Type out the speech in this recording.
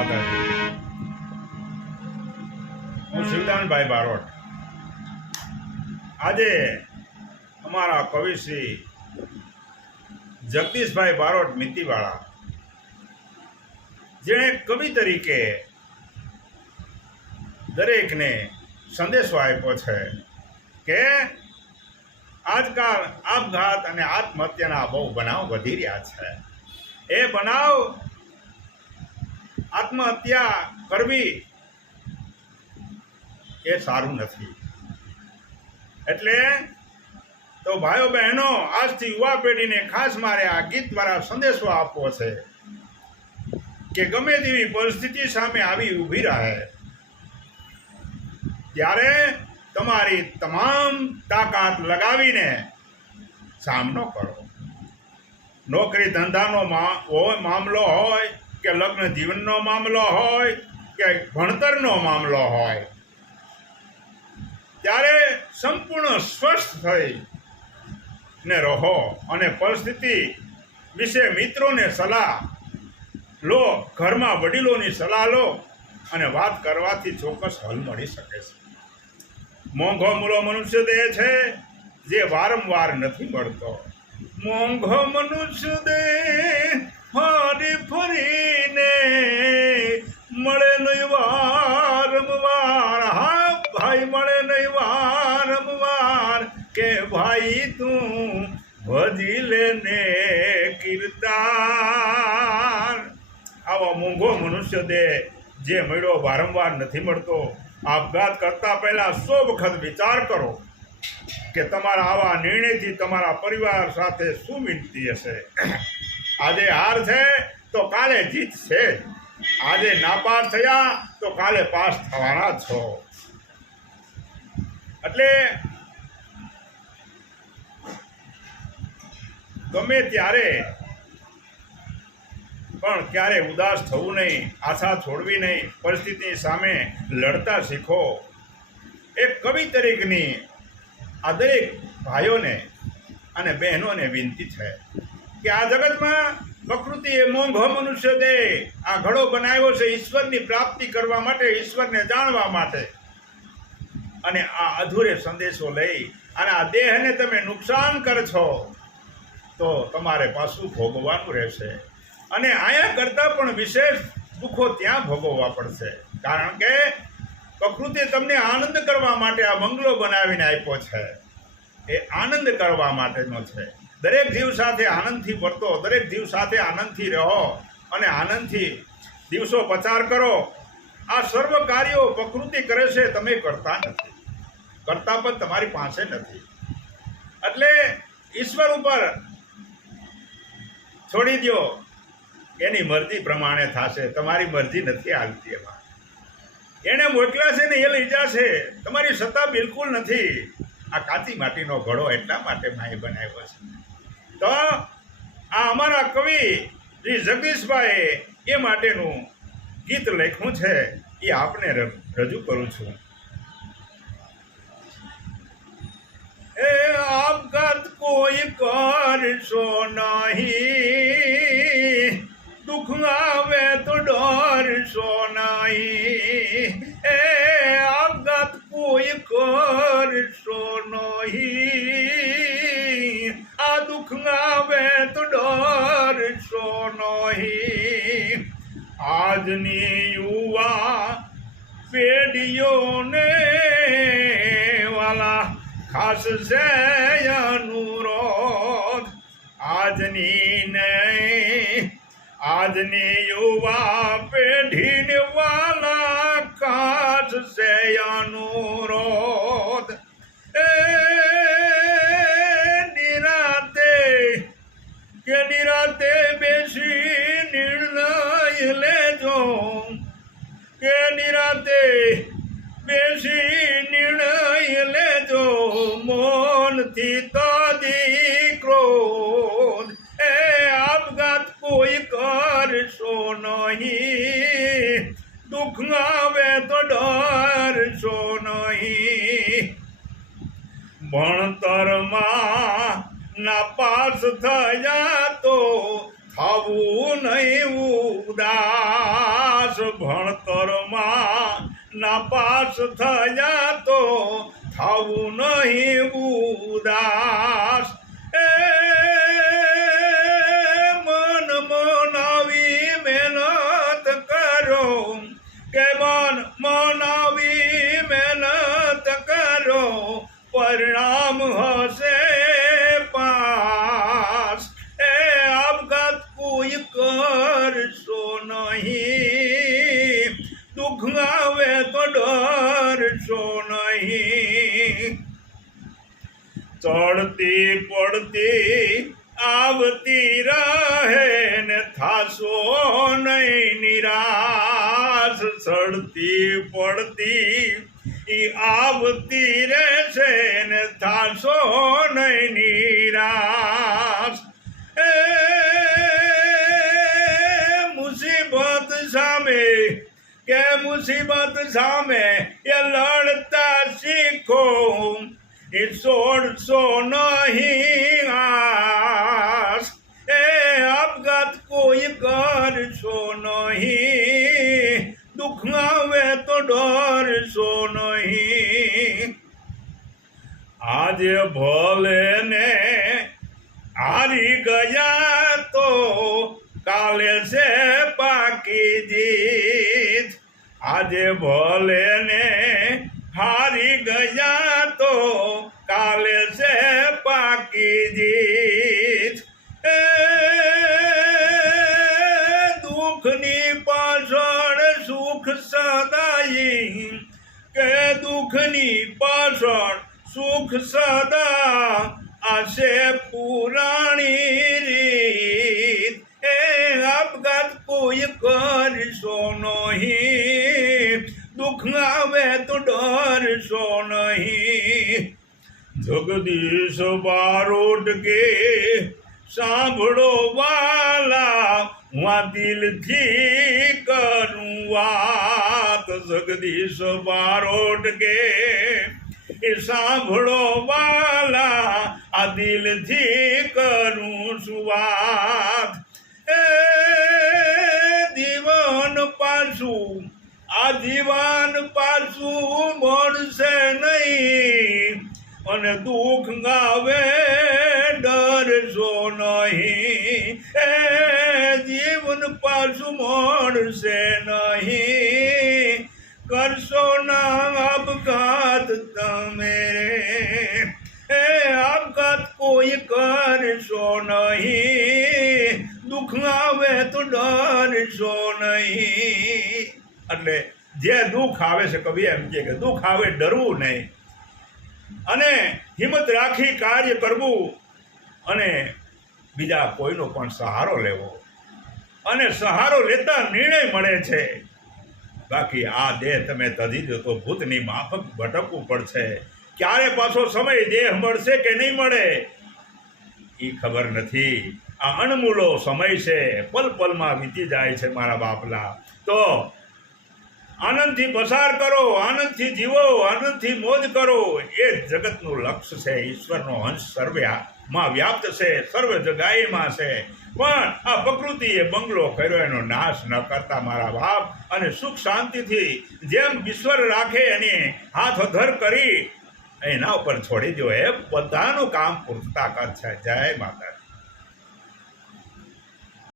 માતાજી હું શિવદાનભાઈ બારોટ. આજે અમારા કવિશ્રી જગદીશભાઈ બારોટ મિતિવાળા જેણે કવિ તરીકે દરેકને સંદેશો આપ્યો છે કે આજકાલ આપઘાત અને આત્મહત્યાના બહુ બનાવ વધી રહ્યા છે. એ બનાવ આત્મહત્યા કરવી એ સારું નથી. એટલે તો ભાઈઓ બહેનો, આજથી યુવા પેઢીને ખાસ મારે આ ગીત દ્વારા સંદેશો આપવો છે કે ગમે તેવી પરિસ્થિતિ સામે આવી ઊભી રહે. ત્યારે તમારી તમામ તાકાત લગાવીને સામનો કરો. નોકરી ધંધાનો મામલો હોય કે લગ્ન જીવનનો મામલો હોય કે ભણતરનો મામલો હોય. ત્યારે સંપૂર્ણ સ્વસ્થ થઈ ને રહો અને પરિસ્થિતિ વિશે મિત્રોને સલાહ લો, ઘરમાં વડીલોની સલાહ લો અને વાત કરવાથી ચોક્કસ હલ મળી શકે છે. મોંઘો મૂલો મનુષ્ય દેહ છે, જે વારંવાર નથી મળતો. મોંઘો મનુષ્ય દેહ ફરી ફરીને મળે નહીં વારંવાર. હા ભાઈ મળે નહીં વારંવાર કે ભાઈ તું ભજી લેને કીર્તાન આવા મોંઘો મનુષ્ય દેહ જે મળ્યો વારંવાર નથી મળતો. આપઘાત કરતા પહેલાં સો વખત વિચાર કરો કે તમારા આવા નિર્ણયથી તમારા પરિવાર સાથે શું વિનંતી હશે? આજે હાર છે, તો કાલે જીત છે. આજે નાપાસ થયા, તો કાલે પાસ થવાના છો. એટલે ગમે ત્યારે, પણ ક્યારે ઉદાસ થવું નહીં, આશા છોડવી નહીં, પરિસ્થિતિ સામે લડતા શીખો. એક કવિ તરીકેની આ દરેક ભાઈઓને અને બહેનોને વિનંતી છે. કે આ જગતમાં પ્રકૃતિ એ મોંઘો મનુષ્ય દે. આ ઘડો બનાવ્યો છે ઈશ્વરની પ્રાપ્તિ કરવા માટે, ઈશ્વરને જાણવા માટે. અને આ અધૂરે સંદેશો લઈ અને આ દેહને તમે નુકસાન કરશો તો તમારે પાછું ભોગવવાનું રહેશે. અને આયા કરતાં પણ વિશેષ દુઃખો ત્યાં ભોગવવા પડશે. કારણ કે પ્રકૃતિ તમને આનંદ કરવા માટે આ બંગલો બનાવીને આપ્યો છે. એ આનંદ કરવા માટેનો છે. દરેક જીવ સાથે આનંદથી વર્તો દરેક જીવ સાથે આનંદથી રહો અને આનંદથી દિવસો પસાર કરો. આ સર્વ કાર્યો પ્રકૃતિ કરે છે, તમે કરતા નથી. કરતા પણ તમારી પાસે નથી. એટલે ઈશ્વર ઉપર છોડી દ્યો. એની મરજી પ્રમાણે થશે. તમારી મરજી નથી આવતી એમાં. એણે મોકલ્યા છે ને એ લઈ જશે. તમારી સત્તા બિલકુલ નથી. આ કાચી માટીનો ઘડો એટલા માટે માએ બનાવ્યો છે. તો આ અમારા કવિ શ્રી જગદીશભાઈ એ માટેનું ગીત લખ્યું છે. એ આપને રજૂ કરું છું. એ આપઘાત કોઈ કરશો નહીં. દુઃખ આવે તો ડરશો નહીં. દુઃખ આવે તો ડરશો નહીં. આજની યુવા પેઢીઓને વાલા ખાસ છે અનુરોધ. આજની ને આજની યુવા પેઢીને વાલા ખાસ છે અનુરોધ. કે નિરાતે બેસી નિર્ણય લેજો. મોનથી તદી ક્રોધ. એ આપઘાત કોઈ કરશો નહીં. દુઃખ આવે તો ડરશો નહીં. ભણતરમાં નાપાસ થયા તો થવું નહીં ઉદાસ ભણતરમાં નાપાસ થયા તો થવું નહીં ઉદાસ. નહીં ચડતી પડતી આવતી રહે ને થાશો નહીં નિરાશ ચડતી પડતી ઈ આવતી રહેશે ને થાશો નહીં નિરાશ એ મુસીબત સામે કે મુસીબત સામે એ લડતા શીખો એ છોડશો નહીં આસ એ આપઘાત કોઈ કરશો નહીં. દુઃખ આવે તો ડરશો નહીં. આજે ભલે ને હારી ગયા તો કાલે છે પાકી જીત. આજે ભલે ને હારી ગયા દુઃખની પાછળ સુખ સદાઈ કે દુઃખની પાછળ સુખ સદા આશે પુરાણી રીત. એ આપઘાત કોઈ કરશો નહીં. દુઃખ આવે તો ડરશો નહીં. જગદીશ બારોટ કે સાંભળો વાલા. હું દિલથી કરું વાત જગદીશ બારોટ કે એ સાંભળો વાલા, આ દિલથી કરું છું વાત એ દીવાન પાછું આ દીવાન પાછું મળશે નહીં. અને દુઃખ ગાવે, ડરશો નહીં. મળશે નહીં. કરશો ના આપઘાત તમે એ આપઘાત કોઈ કરશો નહીં. દુઃખ આવે તો ડરશો નહીં. એટલે જે દુઃખ આવે છે કવિ એમ કે દુઃખ આવે ડરવું નહીં. અને હિંમત રાખી કાર્ય કરવું અને બીજા કોઈનો પણ સહારો લેવો. અને સહારો લેતા નિર્ણય મળે છે. બાકી આ દેહ તમે તજી દો તો ભૂતની માફક ભટકવું પડશે. ક્યારે પાછો સમય દેહ મળશે કે નહીં મળે? એ ખબર નથી. આ અણમૂલો સમય છે. પલ પલમાં વીતી જાય છે મારા બાપલા. તો આનંદથી પસાર કરો, આનંદથી જીવો, આનંદથી મોજ કરો. એ જગતનું લક્ષ્ય છે, ઈશ્વરનો હંસ સર્વે માં વ્યાપ્ત છે, સર્વ જગાએમાં છે. પણ આ પ્રકૃતિએ બંગલો કર્યો, એનો નાશ ન કરતા મારા બાપ. અને સુખ શાંતિથી જેમ ઈશ્વર રાખે, એની હાથ ધર કરી, એના ઉપર છોડી દો એ બધાનું કામ પૂરતા કર છે. જય માતા